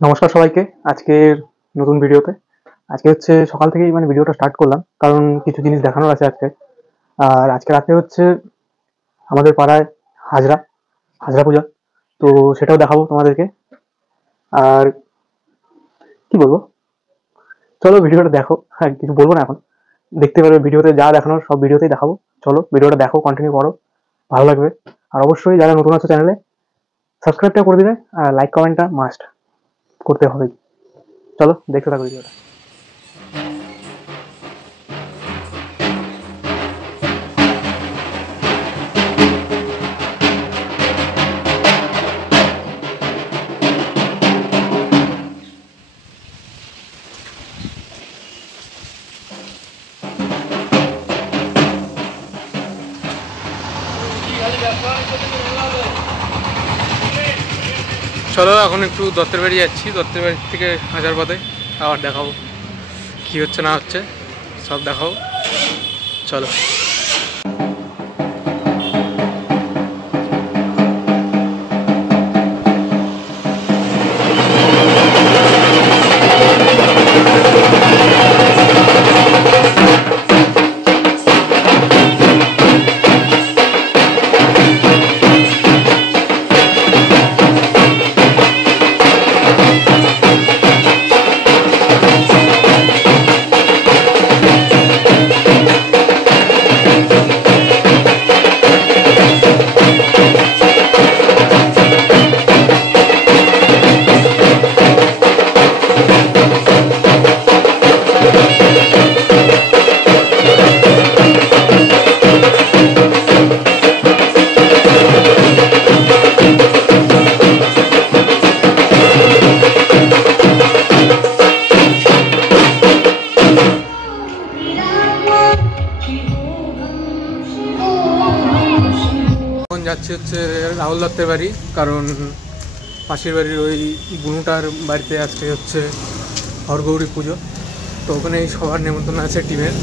নমস্কার সবাইকে। আজকের নতুন ভিডিওতে আজকে হচ্ছে সকাল থেকেই ভিডিওটা স্টার্ট করলাম, কারণ কিছু জিনিস দেখানোর আছে আজকে। আর আজকে রাতে হচ্ছে আমাদের পাড়ায় হাজরা হাজরা পূজা, তো সেটাও দেখাবো তোমাদেরকে। আর কি বলবো, চলো ভিডিওটা দেখো। হ্যাঁ, কিছু বলবো না এখন, দেখতে পারবে ভিডিওতে, যা দেখানোর সব ভিডিওতেই দেখাবো। চলো ভিডিওটা দেখো, কন্টিনিউ করো, ভালো লাগবে। আর অবশ্যই যারা নতুন আছে চ্যানেলে, সাবস্ক্রাইবটা করে দিবে, আর লাইক কমেন্টটা মাস্ট করতে হবে। চলো দেখতে থাকো ভিডিওটা। চলো এখন একটু দত্তের বাড়ি যাচ্ছি, দত্তের বাড়ি থেকে হাজার পথে আবার দেখাবো কি হচ্ছে না হচ্ছে, সব দেখাবো। চলো। যাচ্ছি হচ্ছে রাহুল দত্তের বাড়ি, কারণ পাশের বাড়ির ওই বুনুটার বাড়িতে আজকে হচ্ছে হরগৌরী পুজো, তো ওখানে সবার নেমন্তন্ন আছে টিমের,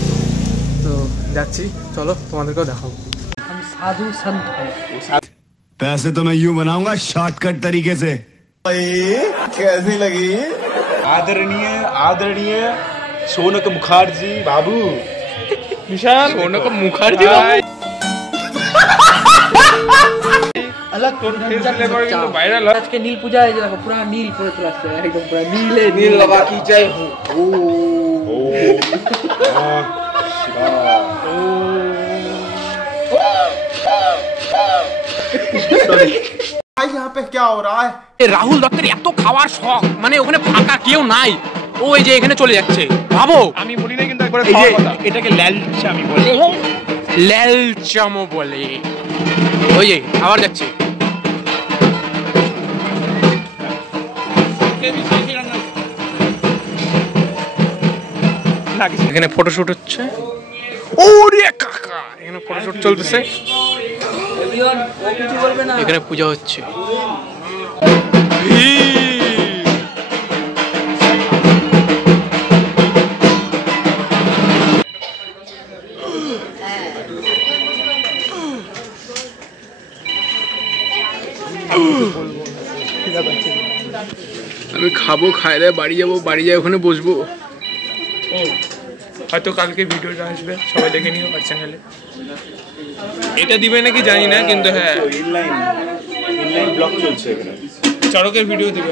তো যাচ্ছি। চলো তোমাদেরকেও দেখাবো। हम साधु संत हैं। पैसे तो मैं यूं बनाऊंगा शॉर्टकट तरीके से। कैसी लगी? आदरणीय आदरणीय सोनक मुखर्जी बाबू, विशाल सोनक मुखर्जी भाई अलग वायरल आज के नील पूजा है, जगह पूरा नील पूरे तरह से एकदम पूरा नील है, नील लगा की जय हो। यहाँ पे क्या हो रहा है? রাহুল দত্তের এত খাওয়ার শখ, মানে ওখানে ফাঁকা কেউ নাই, ও এই যে এখানে চলে যাচ্ছে। ভাবো, আমি বলি না কিন্তু একবার খাওয়ার কথা, এটাকে ল্যালচামি বলে, ল্যালচামো বলে। ওই যে আবার যাচ্ছে। এখানে ফটোশুট হচ্ছে। ওরে কাকা, এখানে ফটোশুট চলতেছে, এখানে পূজা হচ্ছে। আমি খাবো, খাই দায় বাড়ি যাবো, বাড়ি যাই ওখানে বসবো। ও হয়তো কালকে ভিডিওটা আসবে, সবাই দেখে নিও আমার চ্যানেলে। এটা দিবে নাকি জানি না, কিন্তু হ্যাঁ ইনলাইন ব্লগ চলছে এখানে, চড়কের ভিডিও দিবে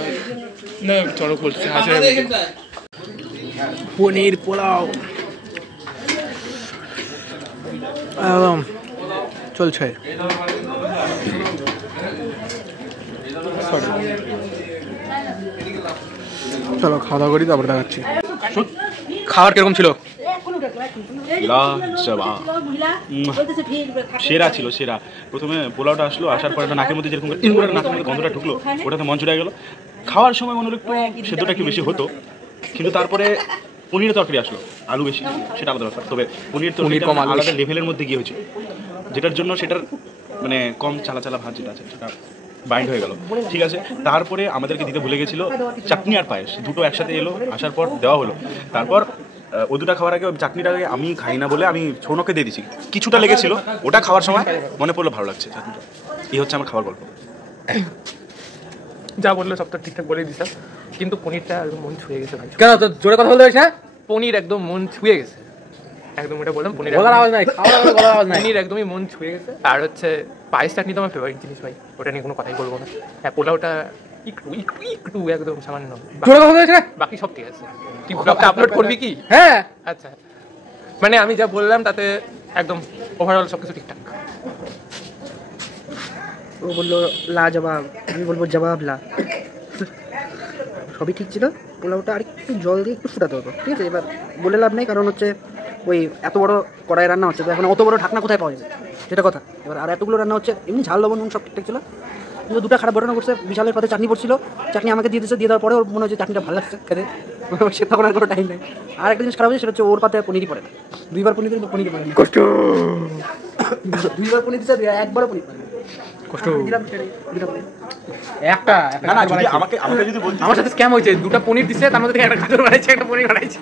না, চড়ক বলছে হাজার পনির পোলাও একদম চলছে। চলো খাওয়া দাওয়া করি, তারপর দেখাচ্ছি খাবার কিরকম ছিল। সেরা ছিল, সেরা। প্রথমে পোলাওটা আসলো, আসার পরে নাকের মধ্যে যেরকম নাকের মধ্যে গন্ধটা ঢুকলো, ওটাতে মন চড়ে গেল। খাওয়ার সময় মনে হলো একটু সেদ্ধটা একটু বেশি হতো, কিন্তু তারপরে পনিরের তরকারি আসলো, আলু বেশি, সেটা আলাদা ব্যাপার। তবে পনির তরকারি কম আলাদা লেভেলের মধ্যে গিয়ে হয়েছিল, যেটার জন্য সেটার মানে কম চালা চালা ভাত যেটা আছে সেটা বাইন্ড হয়ে গেল, ঠিক আছে। তারপরে আমাদেরকে দিতে ভুলে গেছিলো চাটনি আর পায়েস, দুটো একসাথে এলো, আসার পর দেওয়া হলো। তারপর ও দুটা খাওয়ার আগে চাটনিটাকে আমি খাই না বলে আমি ছৌনকে দিয়ে দিচ্ছি, কিছুটা লেগেছিল, ওটা খাওয়ার সময় মনে পড়লো ভালো লাগছে চাটনিটা। এই হচ্ছে আমার খাওয়ার গল্প। যা বললো সব তো ঠিকঠাক বলেই দিতাম। কিন্তু পনিরটা একদম মন ছুঁয়ে গেছে ভাই। কেন তো জোরে কথা বলতে পারিস না? পনির একদম মন ছুঁয়ে গেছে, একদম এটা বললাম, পনির গলার আওয়াজ নাই, খাওয়ার গলার আওয়াজ নাই। পনির একদমই মন ছুঁয়ে গেছে। আর হচ্ছে পায়েস চাটনি তো আমার ফেভারিট জিনিস ভাই, ওটা নিয়ে কোনো কথাই বলবো না। হ্যাঁ, পোলাওটা একটু একটু একটু একদম সামান্য, জোরে কথা বলতে পারিস না? বাকি সব ঠিক আছে। কি ব্লগটা আপলোড করবি কি? হ্যাঁ আচ্ছা, মানে আমি যা বললাম তাতে একদম ওভারঅল সব কিছু ঠিকঠাক। ও বললো লা জবাব, আমি বলবো জবাব লা। সবই ঠিক ছিল, পোলাওটা আর একটু জল দিয়ে একটু ফুটাতে হতো, ঠিক আছে। এবার বলে লাভ নেই, কারণ হচ্ছে ওই এত বড় কড়াই রান্না হচ্ছে, তো এখন অত বড় ঢাকনা কোথায় পাওয়া যায় সেটা কথা। এবার আর এতগুলো রান্না হচ্ছে, এমনি ঝাল লবণ নুন সব ঠিকঠাক ছিল, কিন্তু দুটো খারাপ ঘটনা করছে। বিশালের পাতে চাটনি পড়ছিল, চাটনি আমাকে দিয়ে দিয়েছে, দিয়ে দেওয়ার পরে ওর মনে হচ্ছে চাটনিটা ভালো লাগছে খেতে, সে তখন আর কোনো টাইম নেই। আর একটা জিনিস খারাপ হয়েছে, সেটা হচ্ছে ওর পাতে পনিরই পড়ে না। দুইবার পনির দিলে পনিরই পড়ে না, কষ্ট। দুইবার পনির দিচ্ছে, একবারও পনির পড়ে না, কষ্ট দিলাম ছেড়ে দুটো পনির। একটা না না, যদি আমাকে যদি বলতি আমার সাথে স্ক্যাম হয়েছে, দুটো পনির দিছে, তার মধ্যে থেকে একটা গাজর বানাইছে, একটা পনির বানাইছে।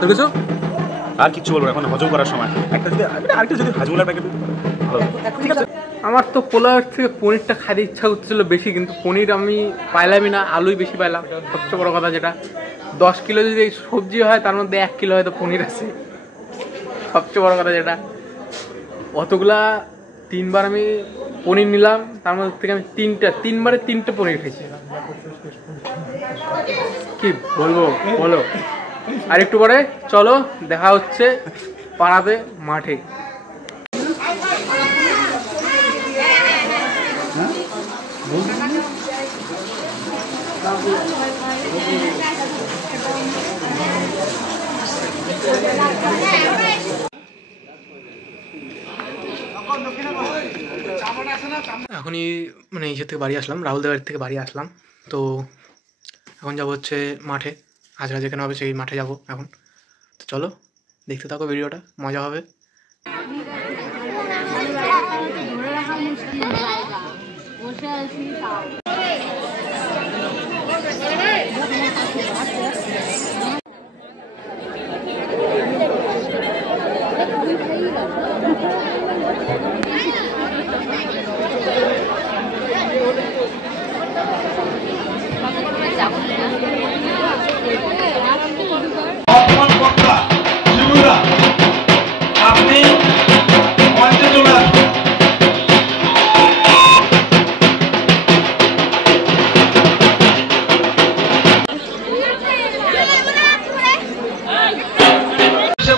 তোর কিছু আর কিছু বলবো না, এখন হজম করার সময় একটা যদি আরেকটা যদি হাজমোলার প্যাকেট দিতে পারো ভালো। ঠিক আছে। আমার তো পোলাওয়ের থেকে পনিরটা খাইতে ইচ্ছা করছিল বেশি, কিন্তু পনির আমি পাইলামই না, আলুই বেশি পাইলাম। সবচেয়ে বড় কথা যেটা, 10 কিলো যদি সবজি হয় তার মধ্যে 1 কিলো হয়তো পনির আছে। সবচেয়ে বড় কথা যেটা, অতগুলা 3বার আমি পনির নিলাম, তার মধ্যে থেকে আমি 3বারে 3টে পনির খেয়েছি। কি বলবো বলো। আর একটু পরে চলো দেখা হচ্ছে পাড়াতে মাঠে। এখনই মানে ইসের থেকে বাড়ি আসলাম, রাহুল দেওয়ার থেকে বাড়ি আসলাম। তো এখন যাবো হচ্ছে মাঠে, হাজরা যেখানে হবে সেই মাঠে যাব এখন। তো চলো দেখতে থাকো, ভিডিওটা মজা হবে।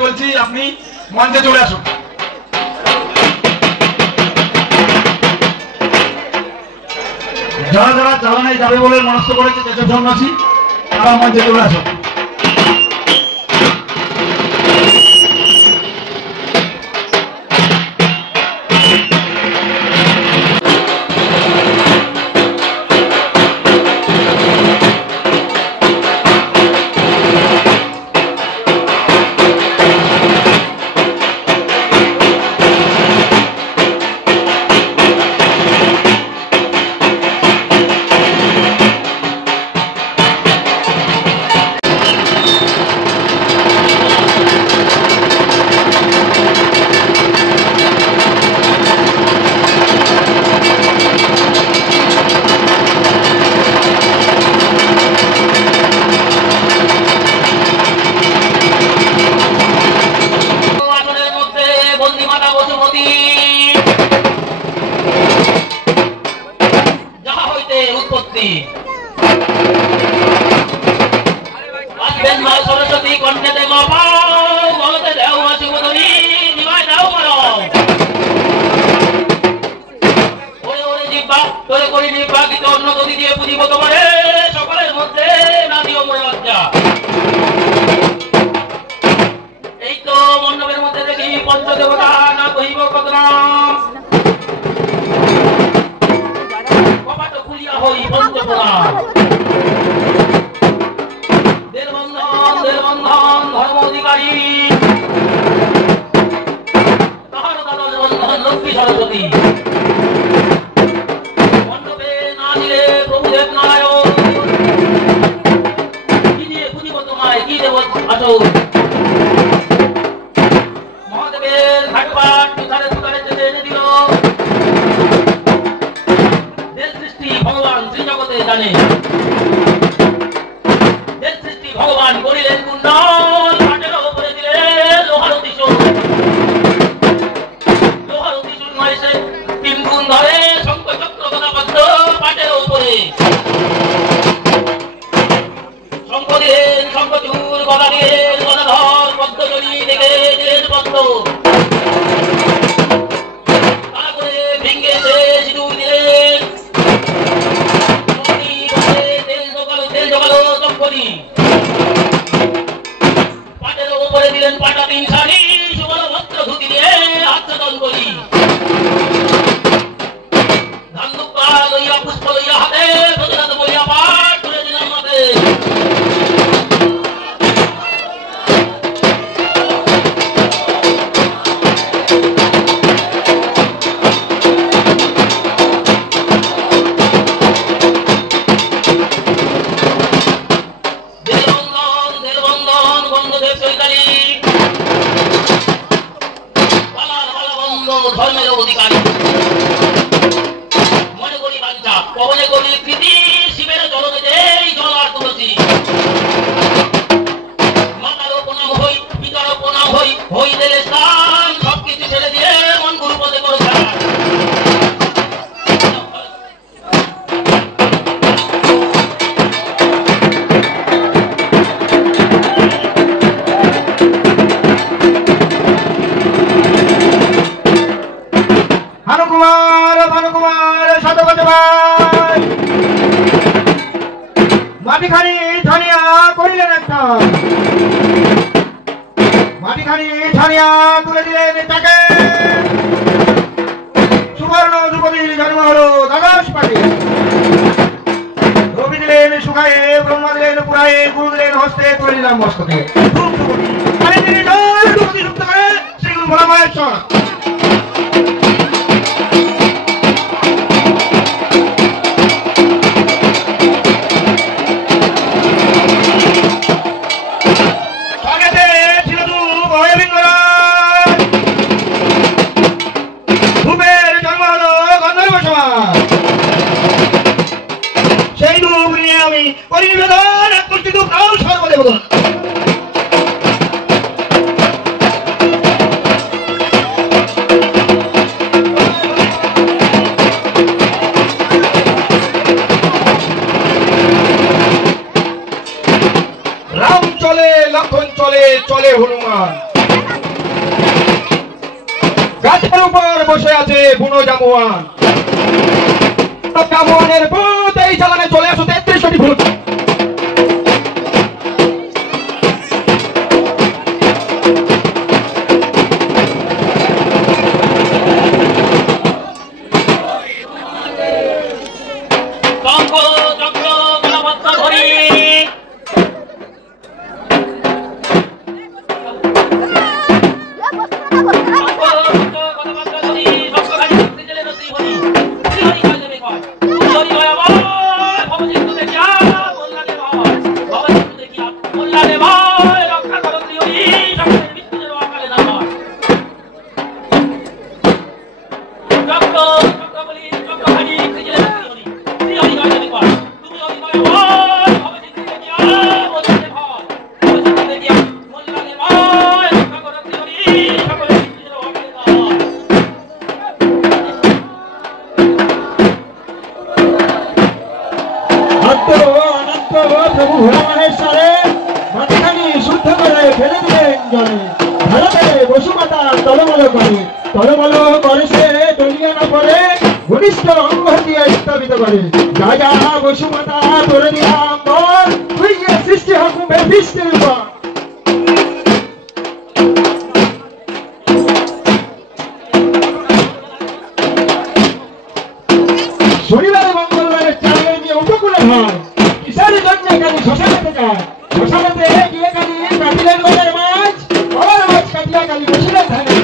বলছি আপনি মঞ্চে চলে আসুন। যারা যারা চালানায় যাবে বলে মনস্থ করেছে যেসব সন্ন্যাসী, তারা মঞ্চে চলে আসুন। সরস্বতী কণ্ঠে দেব বলতে দেও মাসি বদনি দিবাই দাও মারো ওরে ওরে জিব্বা তোরে করি জিব্বা কিন্তু অন্য নদী দিয়ে বুঝিব তোমারে সকলের মধ্যে না দিও মনে লজ্জা। এই তো মণ্ডপের মধ্যে দেখি পঞ্চদেবতা না কহিব কত নাম কপাট খুলিয়া হই পঞ্চপুরাণ ধর্ম অধিকারী তাহার দাদা বন্ধন লক্ষ্মী সরস্বতী মণ্ডপে না দিলে প্রভুদেব নারায়ণ কি দিয়ে বুঝিব তোমায় কি দেব আসো মহাদেবের ঘাটপাট তুষারে তুষারে যেতে এনে দিল জানে দেশ সৃষ্টি ভগবান করিলেন কুণ্ডল পাটের উপরে দিলেন লোহার ত্রিশূল মাইসে 3 গুণ ধরে শঙ্খ চক্র গদা পদ্ম পাটের উপরে শঙ্খ দিলেন শঙ্খচূড় গদা দিলেন গদাধর পদ্মজলি দেখে দিলেন পদ্ম তারপরে ভেঙ্গে সিঁদুর দিলেন তেল জোগালো চম্পনি পাটের উপরে দিলেন পাটা 3 শাড়ি সুবল ভদ্র ধুতি দিয়ে আচ্ছাদন করি ধান্দুকা লইয়া পুষ্প লইয়া হাতে প্রতিনাথ বলিয়া পাঠ করে দিলাম মাতে দেববন্ধন বন্ধদেব চৈতালি বালার বালা বন্ধ ধর্মের অধিকারী মনে করি বাঞ্ছা পবনে করি প্রীতি শিবের চলনে দেই জল আর তুলসী মাতারও প্রণাম হই পিতারও প্রণাম হই দিলে স্থান সবকিছু ছেড়ে দিয়ে মন গুরু পদে করো ভানুকুমার শতগত ভাই মাটিখানি ছাড়িয়া করিলেন একটা মাটিখানি ছাড়িয়া তুলে দিলেন তাকে সুবর্ণ যুবতীর জন্ম হলো দ্বাদশ পাটি রবি দিলেন সুখায়ে ব্রহ্মা দিলেন পুরায়ে গুরু দিলেন হস্তে তুলে দিলাম মস্তকে শ্রীগুরু ভোলা মহেশ্বর সেই রূপ নিয়ে আমি পরিবেদন একত্রিত প্রাণ সর্বদেবতা রাম চলে লক্ষণ চলে চলে হনুমান গাছের উপর বসে আছে বুনো জামুয়ান জামুয়ানের ভূত এই চালানে চলে আসো 33টি ভূত প্রভু ভোলা মহেশ্বরে মাটিখানি শুদ্ধ করে ফেলে দিলেন জলে ভারতে বসুমাতা তলমল করে সে দলিয়া না পড়ে ঘনিষ্ঠ অঙ্গ দিয়ে স্থাপিত করে যা যা বসুমাতা করে দিলাম বল তুই গিয়ে সৃষ্টি হুকুমে বৃষ্টির উপর শনিবার মঙ্গলবারের চালে নিয়ে উপকূলে হয় কিসের জন্য কালি শ্মশানেতে যায় শ্মশানেতে গিয়ে কালি কাটিলেন গলের মাছ কাটিয়া কালি বসিলেন ধানে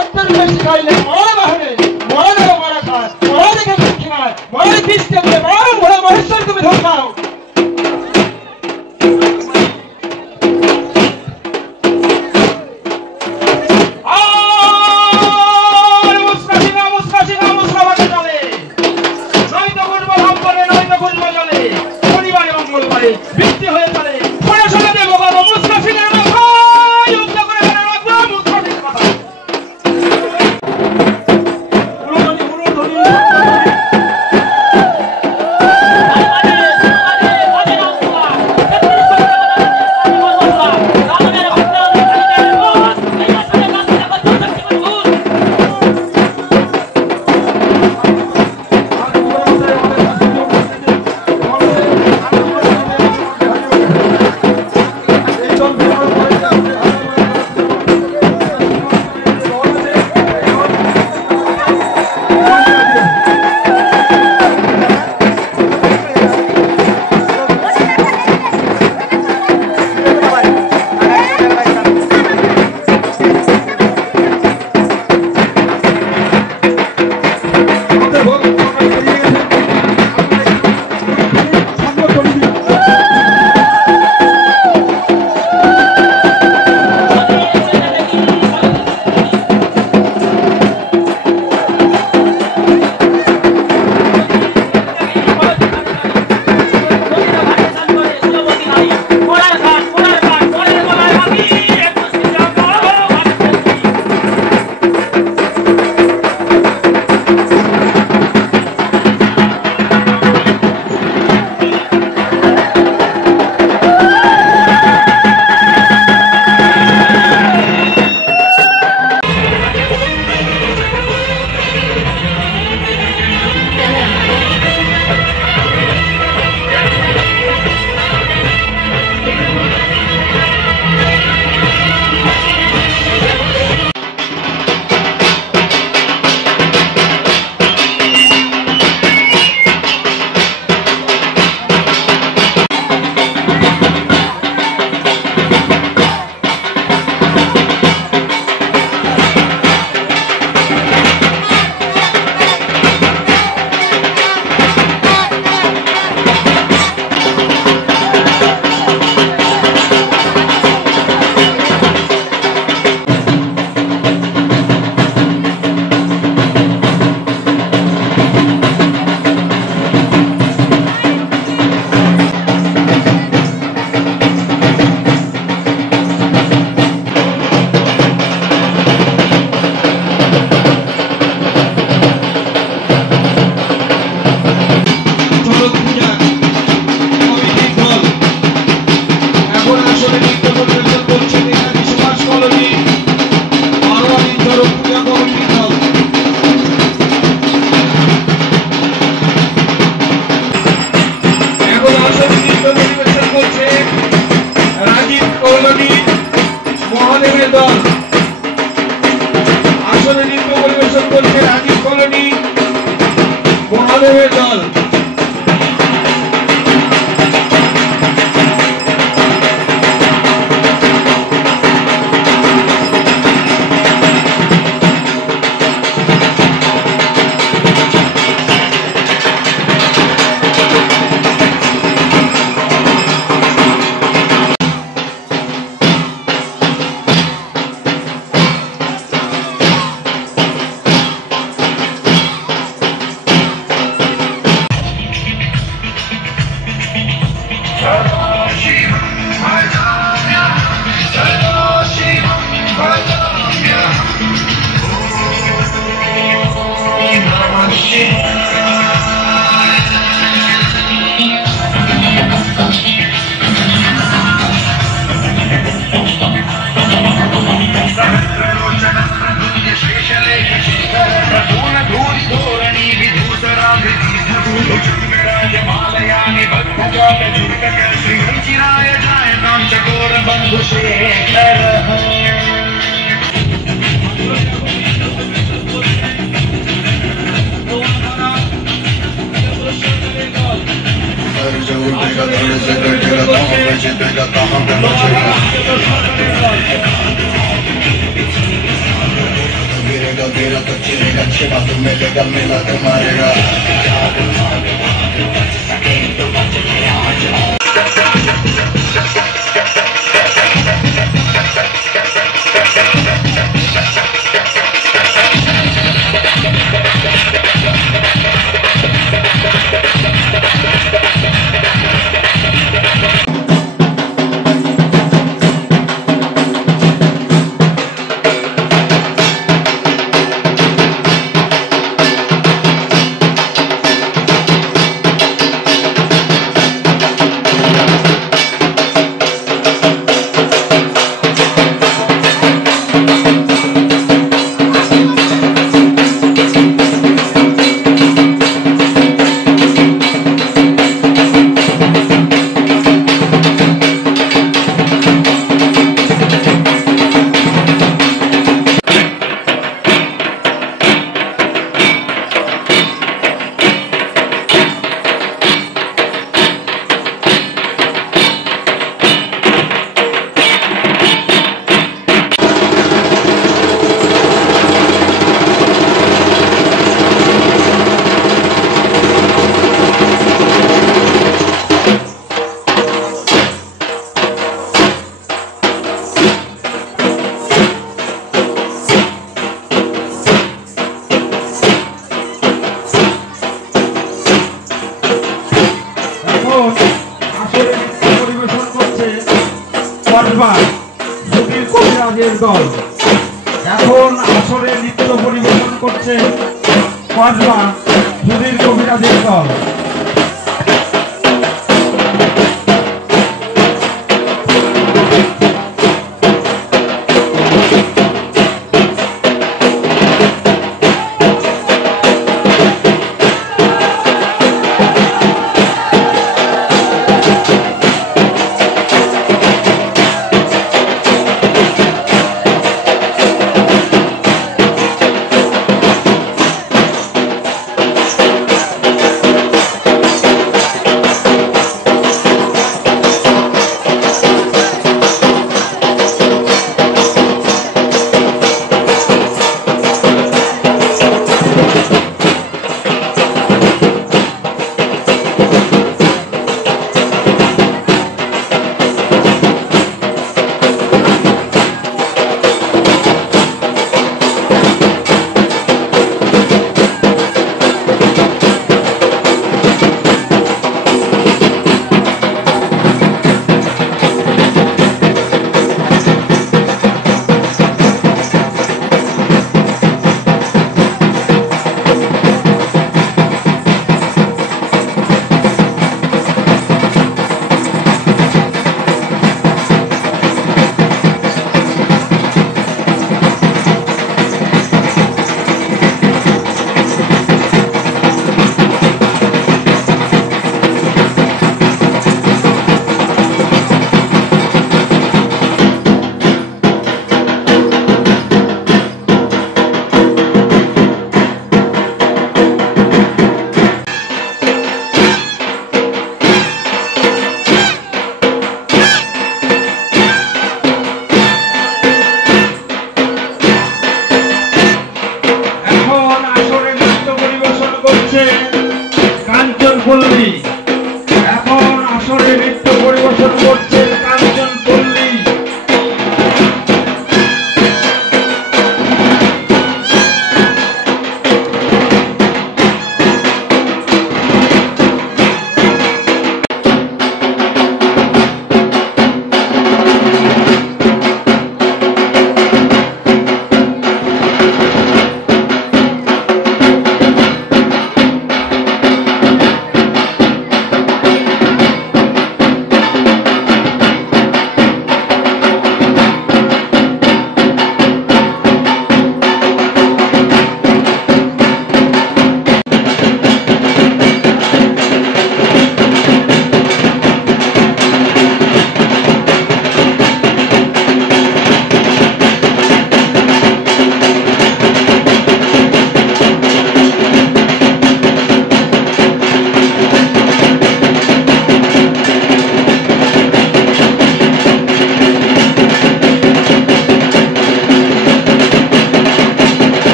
অন্তর্বেশ শিখাইলেন মরা বাহনে মরা দেব মরা খায় মরা দেখে দক্ষিণায় মরার পৃষ্ঠে বলে মরা ভোলা মহেশ্বর তুমি ধর্মাও মুসকা বাটা চলে নয়তো খুঁজবো ভাব করে নয়তো খুঁজবো জলে পারে, বৃষ্টি হয়ে পারে। পড়াশোনা দেবো বাবা মুস্তাফিজের মাথায়, উদ্যোগ করে ফেলে রাখবো মুস্তাফিজের মাথায়। কবিরাজের দল। এখন আসরে নৃত্য পরিবেশন করছে কসবা সুধীর কবিরাজের দল।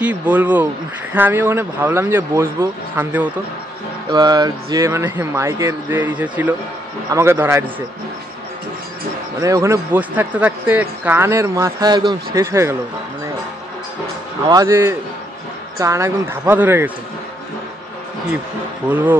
কি বলবো, আমি ওখানে ভাবলাম যে বসবো শান্তি মতো, এবার যে মানে মাইকের যে ইসে ছিল আমাকে ধরায় দিছে, মানে ওখানে বসে থাকতে থাকতে কানের মাথা একদম শেষ হয়ে গেল, মানে আওয়াজে কান একদম ধাপা ধরে গেছে, কি বলবো।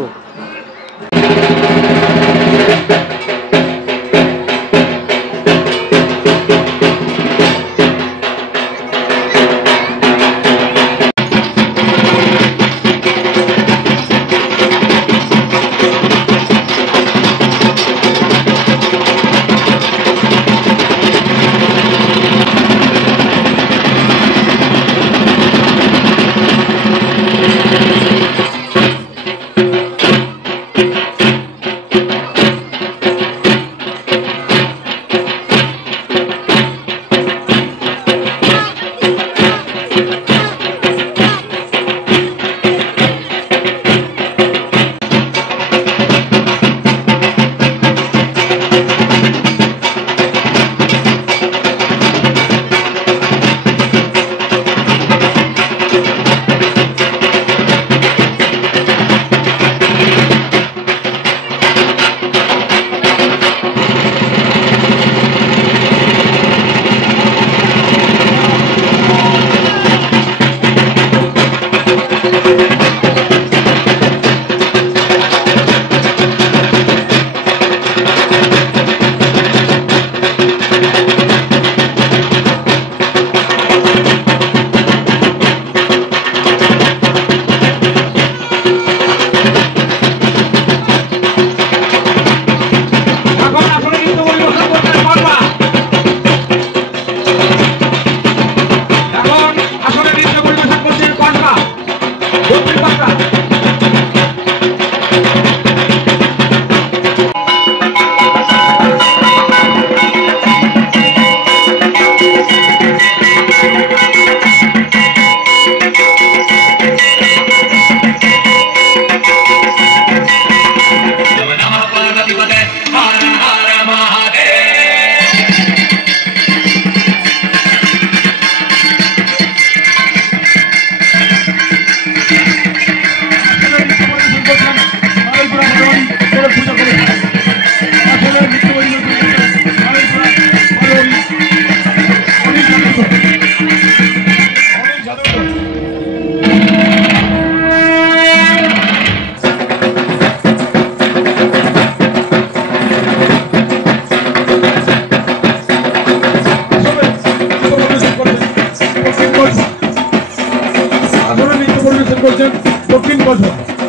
দক্ষিণ বছর